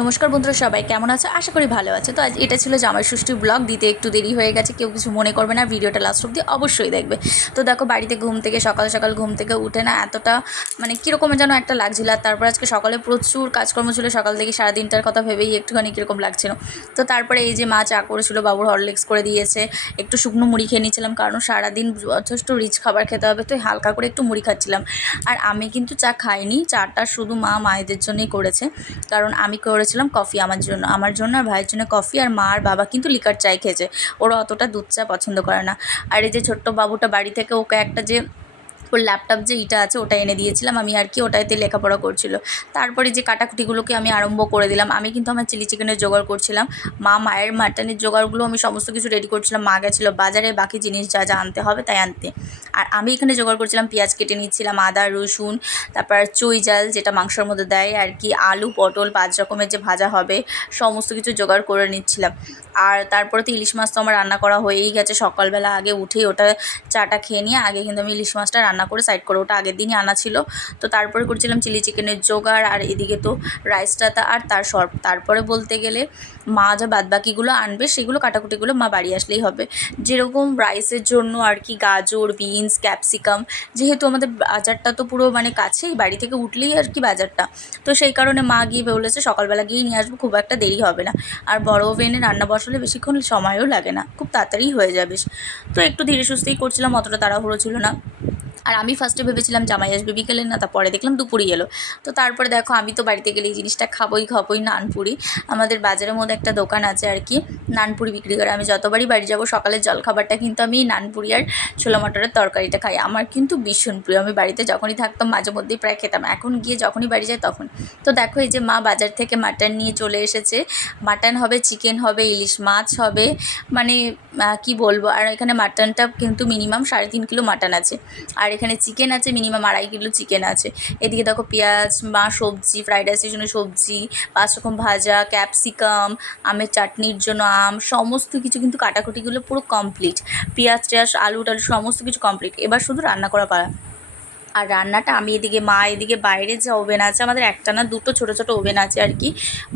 নমস্কার বন্ধুরা, সবাই কেমন আছে? আশা করি ভালো আছে। তো আজ এটা ছিল জামাই ষষ্ঠীর ব্লগ। দিতে একটু দেরি হয়ে গেছে, কেউ কিছু মনে করবে না, ভিডিওটা লাস্ট অবধি অবশ্যই দেখবে। তো দেখো, বাড়িতে ঘুম থেকে সকাল সকাল ঘুম থেকে উঠে না এতটা মানে কীরকম যেন একটা লাগছিল। আর তারপর আজকে সকালে প্রচুর কাজকর্ম ছিল, সকাল থেকে সারাদিনটার কথা ভেবেই একটুখানি কীরকম লাগছিল। তো তারপরে এই যে মা চা করেছিল, বাবুর হরলিক্স করে দিয়েছে, একটু শুকনো মুড়ি খেয়ে নিয়েছিলাম, কারণ সারাদিন যথেষ্ট রিচ খাবার খেতে হবে, তো হালকা করে একটু মুড়ি খাচ্ছিলাম। আর আমি কিন্তু চা খাইনি, চাটা শুধু মায়েদের জন্যই করেছে, কারণ আমি করেছিলাম কফি আমার জন্য আর ভাইয়ের জন্য কফি। আর মা আর বাবা কিন্তু লিকার চাই খেয়েছে, ওরা অতটা দুধ চা পছন্দ করে না। আর এই যে ছোট্ট বাবুটা বাড়ি থেকে ওকে একটা যে ওর ল্যাপটপ যে ইটা আছে ওটা এনে দিয়েছিলাম আমি, আর কি ওটাতে লেখাপড়া করছিল। তারপরে যে কাটাকুটিগুলোকে আমি আরম্ভ করে দিলাম। আমি কিন্তু আমার চিলি চিকেনের জোগাড় করছিলাম, মায়ের মাটনের জোগাড়গুলো আমি সমস্ত কিছু রেডি করছিলাম। মা গেছিলো বাজারে বাকি জিনিস যা যা আনতে হবে তাই আনতে, আর আমি এখানে জোগাড় করছিলাম পেঁয়াজ কেটে নিচ্ছিলাম, আদা রসুন, তারপর চুই জাল যেটা মাংসের মধ্যে দেয় আর কি, আলু পটল 5 রকমের যে ভাজা হবে সমস্ত কিছু জোগাড় করে নিচ্ছিলাম। আর তারপরে তো ইলিশ মাছ তো আমার রান্না করা হয়েই গেছে, সকালবেলা আগে উঠেই ওটা চাটা খেয়ে নিয়ে আগে কিন্তু আমি ইলিশ মাছটা রান্না করে সাইড করে, ওটা আগের দিনই আনা ছিল। তো তারপরে করছিলাম চিলি চিকেনের জোগাড়, আর এদিকে তো রাইসটা আর তারপরে বলতে গেলে মা যা বাদবাকিগুলো আনবে সেগুলো কাটাকুটিগুলো মা বাড়ি আসলেই হবে। যেরকম রাইসের জন্য আর কি গাজর, বিনস, ক্যাপসিকাম, যেহেতু আমাদের বাজারটা তো পুরো মানে কাছেই, বাড়ি থেকে উঠলেই আর কি বাজারটা, তো সেই কারণে মা গিয়ে বলেছে সকালবেলা গিয়েই নিয়ে আসবো, খুব একটা দেরি হবে না। আর বড় ওভেনে রান্না বসালে বেশিক্ষণ সময়ও লাগে না, খুব তাড়াতাড়ি হয়ে যাবে। তো একটু ধীরে সুস্থেই করছিলাম, অতটা তাড়াহুড়ো ছিল না। আর আমি ফার্স্টে ভেবেছিলাম জামাই আসবে বিকেলে, না তারপরে দেখলাম দুপুরই এলো। তো তারপরে দেখো, আমি তো বাড়িতে গেলে এই জিনিসটা খাবোই, নানপুরি। আমাদের বাজারের মধ্যে একটা দোকান আছে আর কি, নানপুরি বিক্রি করে। আমি যতবারই বাড়ি যাব সকালের জলখাবারটা কিন্তু আমি নানপুরি আর ছোলা মটরের তরকারিটা খাই, আমার কিন্তু ভীষণ প্রিয়। আমি বাড়িতে যখনই থাকতাম মাঝে মধ্যেই প্রায় খেতাম, এখন গিয়ে যখনই বাড়ি যাই তখন। তো দেখো, এই যে মা বাজার থেকে মাটন নিয়ে চলে এসেছে, মাটন হবে, চিকেন হবে, ইলিশ মাছ হবে, মানে কি বলবো। আর এখানে মাটনটা কিন্তু মিনিমাম 3.5 কিলো মাটন আছে, আর এখানে চিকেন আছে মিনিমাম 2.5 কিলো চিকেন আছে। এদিকে দেখো পেঁয়াজ, সবজি, ফ্রাইড রাইসের জন্য সবজি, 5 রকম ভাজা, ক্যাপসিকাম, আমের চাটনির জন্য আম, সমস্ত কিছু কিন্তু কাটাকুটিগুলো পুরো কমপ্লিট। পেঁয়াজ টেয়াজ আলু টালু সমস্ত কিছু কমপ্লিট, এবার শুধু রান্না করা পারা। আর রান্নাটা আমি এদিকে, মা এদিকে বাইরে যে ওভেন আছে আমাদের, একটা না দুটো ছোটো ছোটো ওভেন আছে আর কি,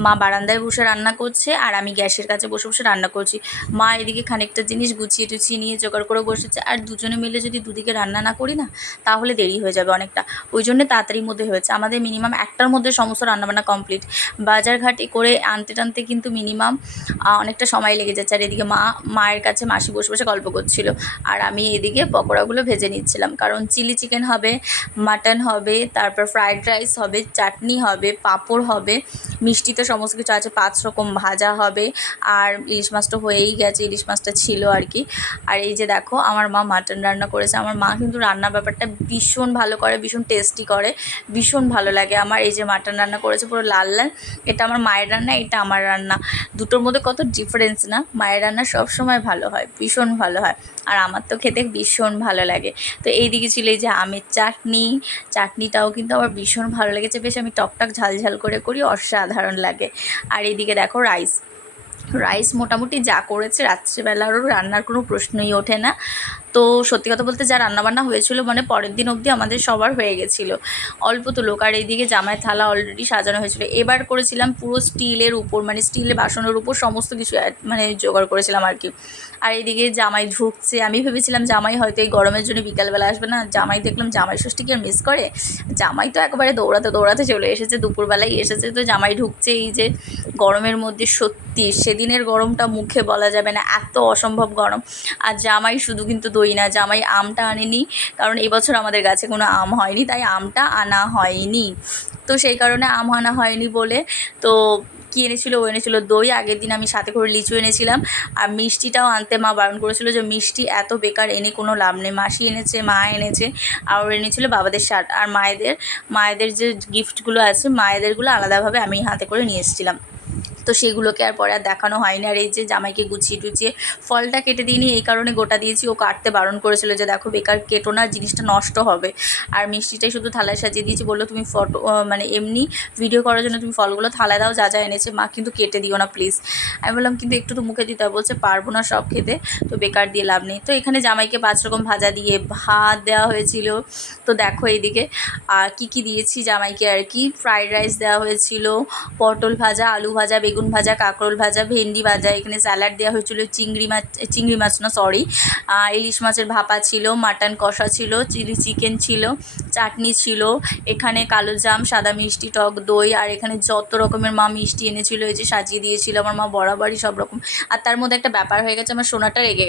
মা বারান্দায় বসে রান্না করছে আর আমি গ্যাসের কাছে বসে বসে রান্না করছি। মা এদিকে খানিকটা জিনিস গুছিয়ে টুছিয়ে নিয়ে জোগাড় করে বসেছে। আর দুজনে মিলে যদি দুদিকে রান্না না করি না তাহলে দেরি হয়ে যাবে অনেকটা, ওই জন্য তাড়াতাড়ির মধ্যে হয়েছে। আমাদের মিনিমাম 1টার মধ্যে সমস্ত রান্নাবান্না কমপ্লিট, বাজারঘাট করে আনতে টানতে কিন্তু মিনিমাম অনেকটা সময় লেগে যাচ্ছে। আর এদিকে মায়ের কাছে মাসি বসে বসে গল্প করছিল, আর আমি এদিকে পকোড়াগুলো ভেজে নিচ্ছিলাম, কারণ চিলি চিকেন হবে, মাটন হবে, তারপর ফ্রাইড রাইস হবে, চাটনি হবে, পাঁপড় হবে, মিষ্টি তো সমস্ত কিছু আছে, 5 রকম ভাজা হবে, আর ইলিশ মাছটা হয়েই গেছে, ইলিশ মাছটা ছিল আর কি। আর এই যে দেখো, আমার মা মাটন রান্না করেছে। আমার মা কিন্তু রান্নার ব্যাপারটা ভীষণ ভালো করে, ভীষণ টেস্টি করে, ভীষণ ভালো লাগে আমার। এই যে মাটন রান্না করেছে পুরো লাল লাল, এটা আমার মায়ের রান্না, এটা আমার রান্না, দুটোর মধ্যে কত ডিফারেন্স না। মায়ের রান্না সবসময় ভালো হয়, ভীষণ ভালো হয়, আর আমার তো খেতে ভীষণ ভালো লাগে। তো এইদিকে ছিল এই যে আমের চাটনিটাও কিন্তু আমার ভীষণ ভালো লেগেছে, বেশ আমি টকটক ঝাল করে করি, অসাধারণ লাগে। আর এইদিকে দেখো রাইস মোটামুটি যা করেছে, রাত্রেবেলারও রান্নার কোনো প্রশ্নই ওঠে না। তো সত্যি কথা বলতে যা রান্নাবান্না হয়েছিল মানে পরের দিন অবধি আমাদের সবার হয়ে গেছিলো, অল্প তো লোক। আর এইদিকে জামাই থালা অলরেডি সাজানো হয়েছিল। এবার করেছিলাম পুরো স্টিলের উপর, মানে স্টিলের বাসনের উপর সমস্ত কিছু মানে জোগাড় করেছিলাম আর কি। আর এইদিকে জামাই ঢুকছে, আমি ভেবেছিলাম জামাই হয়তো এই গরমের জন্য বিকালবেলা আসবে না, জামাই দেখলাম জামাই ষষ্ঠী কি আর মিস করে, জামাই তো একেবারে দৌড়াতে চলে এসেছে, দুপুরবেলায় এসেছে। তো জামাই ঢুকছে এই যে গরমের মধ্যে, সত্যি সেদিনের গরমটা মুখে বলা যাবে না, এত অসম্ভব গরম। আর জামাই শুধু কিন্তু দই না, জামাই আমটা আনেনি, কারণ এবছর আমাদের গাছে কোনো আম হয়নি, তাই আমটা আনা হয়নি। তো সেই কারণে আম আনা হয়নি বলে তো কী এনেছিল, ও এনেছিল দই। আগের দিন আমি সাথে করে লিচু এনেছিলাম, আর মিষ্টিটাও আনতে মা বারণ করেছিল, যে মিষ্টি এত বেকার এনে কোনো লাভ নেই। মাসি এনেছে, মা এনেছে, আর এনেছিল বাবাদের শার্ট। আর মায়েদের যে গিফটগুলো আছে মায়েদেরগুলো আলাদাভাবে আমি হাতে করে নিয়ে এসেছিলাম। তো সেগুলোকে আর পরে আর দেখানো হয়নি। আর এই যে জামাইকে গুছিয়ে টুছিয়ে ফলটা কেটে দিইনি, এই কারণে গোটা দিয়েছি, ও কাটতে বারণ করেছিল যে দেখো বেকার কেটো না, জিনিসটা নষ্ট হবে। আর মিষ্টিটাই শুধু থালায় সাজিয়ে দিয়েছি, বললো তুমি ফটো মানে এমনি ভিডিও করার জন্য তুমি ফলগুলো থালায় দাও, যা যা এনেছে মা কিন্তু কেটে দিও না প্লিজ। আমি বললাম কিন্তু একটু তো মুখে দিতে হবে, বলছে পারবো না সব খেতে, তো বেকার দিয়ে লাভ নেই। তো এখানে জামাইকে 5 রকম ভাজা দিয়ে ভাত দেওয়া হয়েছিল। তো দেখো এইদিকে আর কী দিয়েছি জামাইকে আর কি, ফ্রাইড রাইস দেওয়া হয়েছিল, পটল ভাজা, আলু ভাজা, বেগুন ভাজা, কাঁকরোল ভাজা, ভেন্ডি ভাজা, এখানে স্যালাড দেওয়া হয়েছিল, চিংড়ি মাছ না সরি ইলিশ মাছের ভাপা ছিল, মাটন কষা ছিল, চিলি চিকেন ছিল, চাটনি ছিল, এখানে কালো জাম, সাদা মিষ্টি, টক দই, আর এখানে যত রকমের মা মিষ্টি এনেছিল এই যে সাজিয়ে দিয়েছিল আমার মা বরাবরই সব রকম। আর তার মধ্যে একটা ব্যাপার হয়ে গেছে, আমার সোনাটা রেগে